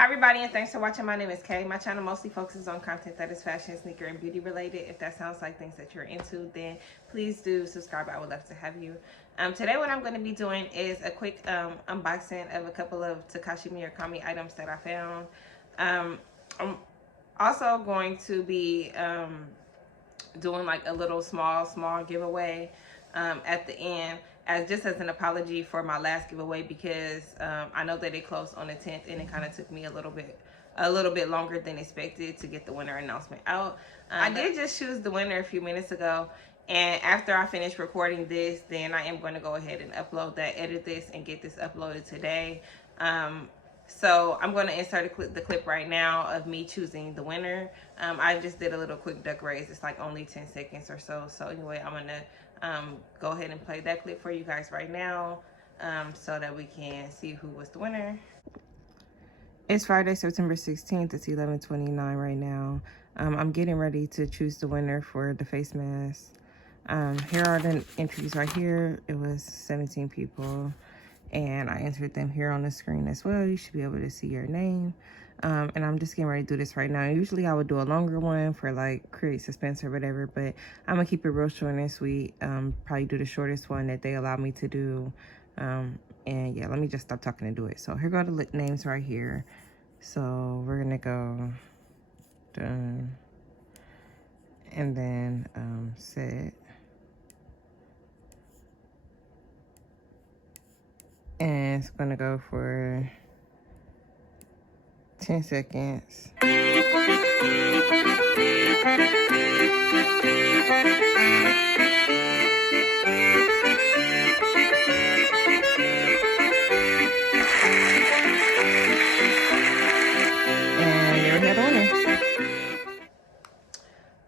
Hi everybody, and thanks for watching. My name is Kay. My channel mostly focuses on content that is fashion, sneaker, and beauty related. If that sounds like things that you're into, then please do subscribe. I would love to have you. Today what I'm going to be doing is a quick unboxing of a couple of Takashi Murakami items that I found. I'm also going to be doing like a little small giveaway at the end, as an apology for my last giveaway, because I know that it closed on the 10th and it kind of took me a little bit longer than expected to get the winner announcement out. I did just choose the winner a few minutes ago, and after I finish recording this, then I am going to go ahead and edit this and get this uploaded today. So I'm going to insert the clip right now of me choosing the winner. I just did a little quick duck race. It's like only 10 seconds or so. So anyway, I'm going to go ahead and play that clip for you guys right now, so that we can see who was the winner. It's Friday, September 16th. It's 11:29 right now. I'm getting ready to choose the winner for the face mask. Here are the entries right here. It was 17 people. And I entered them here on the screen as well. You should be able to see your name. And I'm just getting ready to do this right now. Usually I would do a longer one for like create suspense or whatever, but I'm gonna keep it real short and sweet. Probably do the shortest one that they allow me to do. And yeah, let me just stop talking and do it. So here go the names right here. So we're gonna go done, and then set. And it's gonna go for 10 seconds.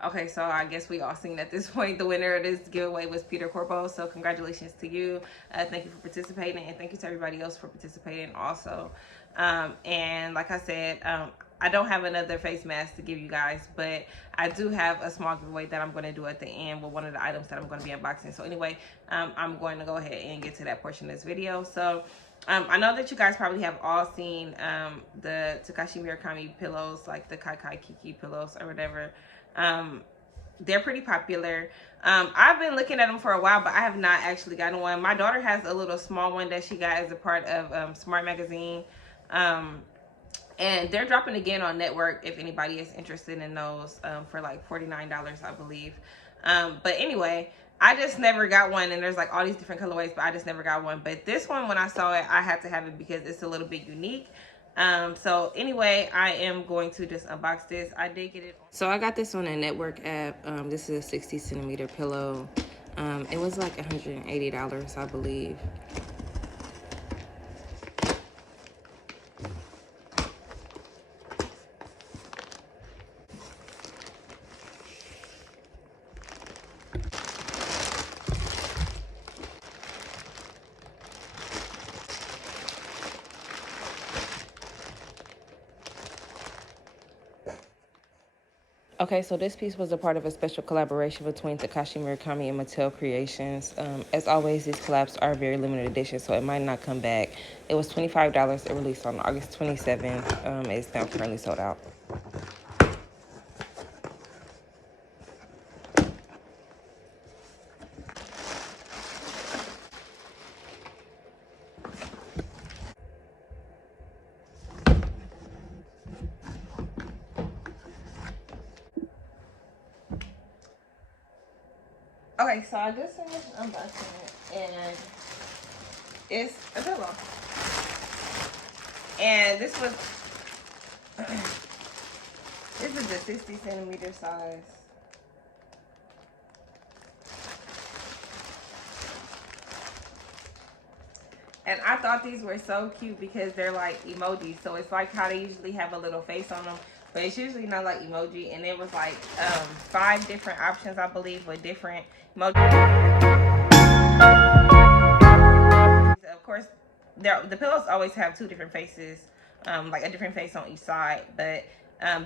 Okay, so I guess we all seen at this point the winner of this giveaway was Peter Corpo. So congratulations to you. Thank you for participating, and thank you to everybody else for participating also. And like I said, I don't have another face mask to give you guys, but I do have a small giveaway that I'm going to do at the end with one of the items that I'm going to be unboxing. So anyway, I'm going to go ahead and get to that portion of this video. So I know that you guys probably have all seen the Takashi Murakami pillows, like the Kai Kai Kiki pillows or whatever. They're pretty popular. I've been looking at them for a while, but I have not actually gotten one. My daughter has a little small one that she got as a part of Smart Magazine. And they're dropping again on Network if anybody is interested in those, for like $49, I believe. But anyway, I just never got one, and there's like all these different colorways, but I just never got one. But this one, when I saw it, I had to have it because it's a little bit unique. So anyway, I am going to just unbox this. I did get it. So I got this on a Network app. This is a 60 centimeter pillow. It was like $180, I believe. Okay, so this piece was a part of a special collaboration between Takashi Murakami and Mattel Creations. As always, these collabs are very limited edition, so it might not come back. It was $25. It released on August 27th. It's now currently sold out. Okay, so I just finished unboxing it, and it's a pillow. And this is the 60 centimeter size. And I thought these were so cute because they're like emojis. So it's like how they usually have a little face on them, but it's usually not like emoji. And it was like 5 different options, I believe, with different emojis. Of course, the pillows always have 2 different faces, like a different face on each side. But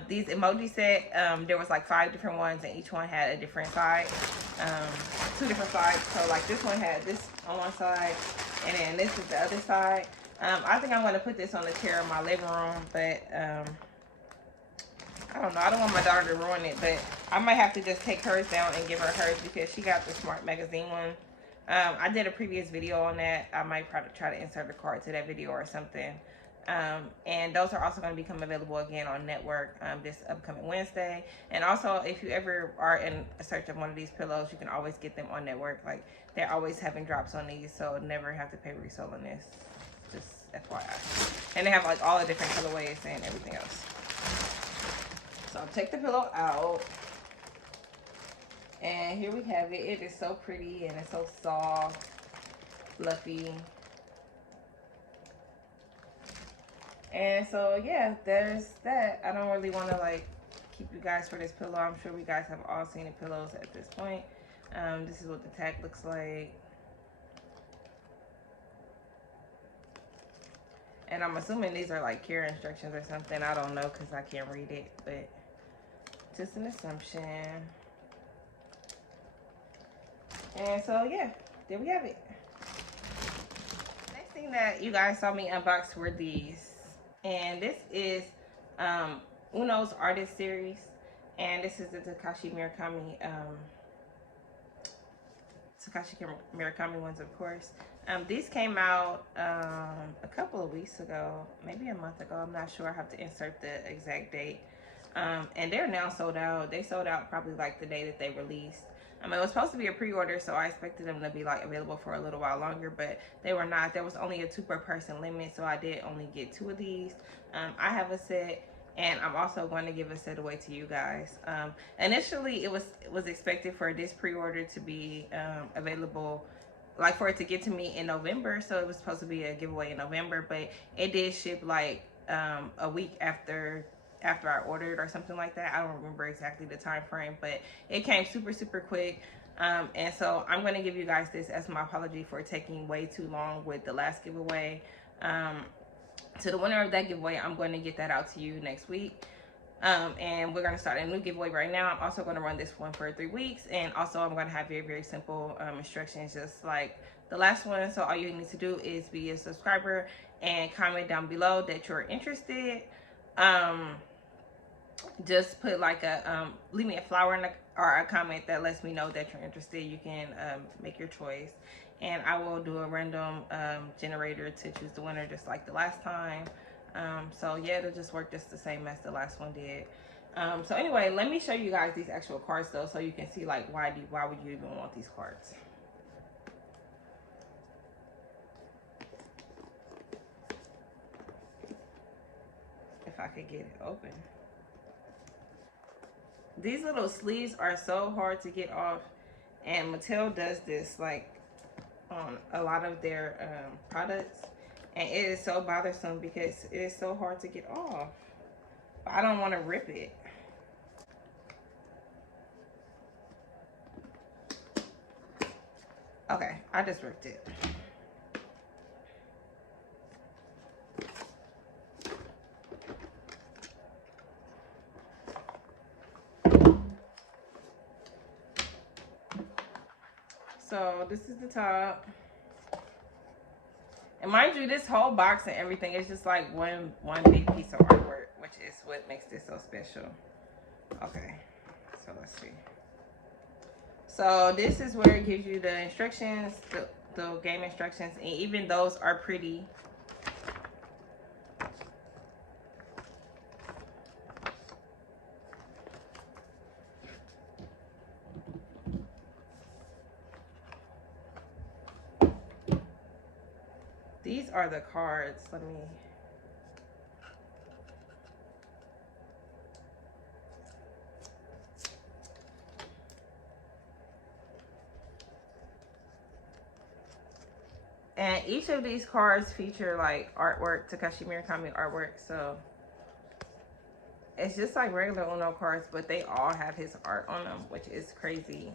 these emoji set, there was like 5 different ones, and each one had a different side, 2 different sides. So like this one had this on one side, and then this is the other side. I think I'm going to put this on the chair in my living room, but I don't know. I don't want my daughter to ruin it, but I might have to just take hers down and give her hers because she got the Smart Magazine one. I did a previous video on that. I might probably try to insert a card to that video or something. And those are also going to become available again on Network this upcoming Wednesday. And also, if you ever are in search of one of these pillows, you can always get them on Network. Like, they're always having drops on these, so never have to pay resale on this. Just FYI. And they have like all the different colorways and everything else. So I'll take the pillow out. And here we have it. It is so pretty and it's so soft, fluffy. And so yeah, there's that. I don't really want to like keep you guys for this pillow. I'm sure we guys have all seen the pillows at this point. This is what the tag looks like. And I'm assuming these are like care instructions or something. I don't know because I can't read it, but just an assumption. And so yeah, there we have it. Next thing that you guys saw me unbox were these. And this is Uno's Artist Series. And this is the Takashi Murakami ones, of course. These came out a couple of weeks ago, maybe a month ago. I'm not sure. I have to insert the exact date. And they're now sold out. They sold out probably like the day that they released. It was supposed to be a pre-order, so I expected them to be like available for a little while longer, but they were not. There was only a 2 per person limit, so I did only get 2 of these. I have a set, and I'm also going to give a set away to you guys. Initially, it was expected for this pre-order to be available, like for it to get to me in November, so it was supposed to be a giveaway in November, but it did ship like a week after I ordered or something like that. I don't remember exactly the time frame, but it came super quick. And so I'm going to give you guys this as my apology for taking way too long with the last giveaway. To the winner of that giveaway, I'm going to get that out to you next week. And we're going to start a new giveaway right now. I'm also going to run this one for 3 weeks, and also I'm going to have very simple instructions just like the last one. So all you need to do is be a subscriber and comment down below that you're interested. Just put like a leave me a flower or a comment that lets me know that you're interested. You can make your choice, and I will do a random generator to choose the winner just like the last time. So yeah, it'll just work just the same as the last one did. So anyway, let me show you guys these actual cards though, so you can see like why would you even want these cards. If I could get it open. These little sleeves are so hard to get off, and Mattel does this like on a lot of their products, and it is so bothersome because it is so hard to get off. But I don't want to rip it. Okay, I just ripped it. So this is the top. And mind you, this whole box and everything is just like one big piece of artwork, which is what makes this so special. Okay, so let's see. So this is where it gives you the instructions, the game instructions, and even those are pretty. These are the cards. Let me. And each of these cards feature like artwork, Takashi Murakami artwork. So it's just like regular Uno cards, but they all have his art on them, which is crazy.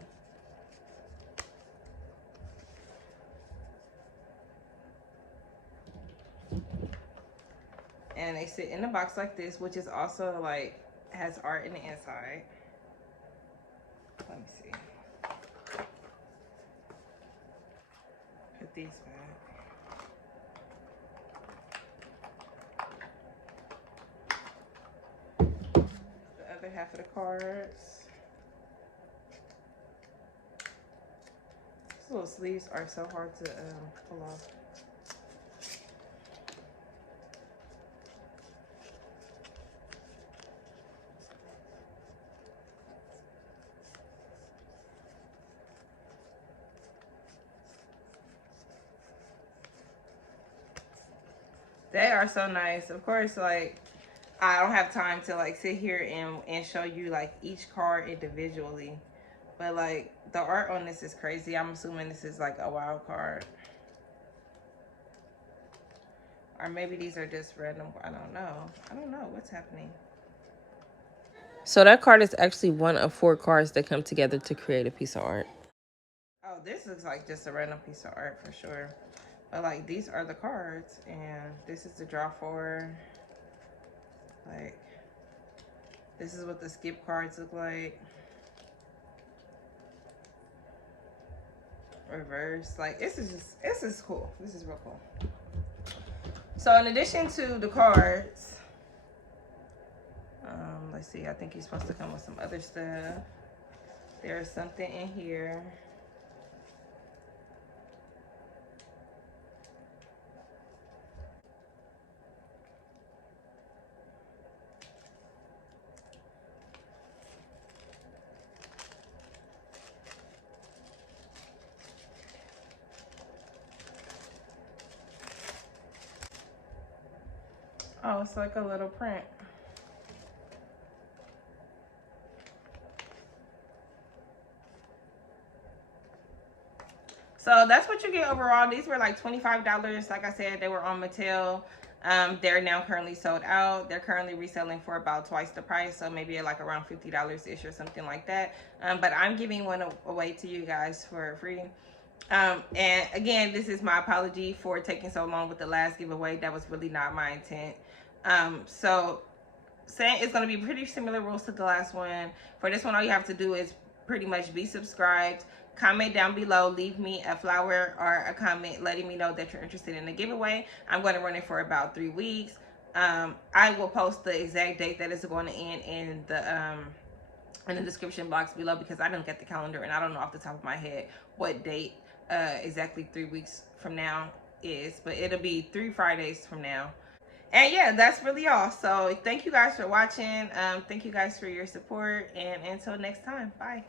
And they sit in the box like this, which is also like has art in the inside. Let me see. Put these back. other half of the cards. These little sleeves are so hard to pull off. They are so nice. Of course, like, I don't have time to like sit here and show you like each card individually. But like the art on this is crazy. I'm assuming this is like a wild card. Or maybe these are just random. I don't know. I don't know what's happening. So that card is actually one of 4 cards that come together to create a piece of art. Oh, this looks like just a random piece of art for sure. But like these are the cards and this is the draw for. Like this is what the skip cards look like. Reverse. Like this is cool. This is real cool. So in addition to the cards, let's see, I think he's supposed to come with some other stuff. There's something in here. Oh, it's like a little print. So that's what you get overall. These were like $25. Like I said, they were on Mattel. They're now currently sold out. They're currently reselling for about twice the price, so maybe like around $50-ish or something like that. But I'm giving one away to you guys for free. And again, this is my apology for taking so long with the last giveaway. That was really not my intent. So saying it's going to be pretty similar rules to the last one. For this one, all you have to do is pretty much be subscribed, comment down below, leave me a flower or a comment letting me know that you're interested in the giveaway. I'm going to run it for about 3 weeks. I will post the exact date that it's going to end in the description box below, because I didn't get the calendar and I don't know off the top of my head what date exactly 3 weeks from now is, but it'll be 3 Fridays from now. And yeah, that's really all. So thank you guys for watching. Thank you guys for your support, and until next time, bye.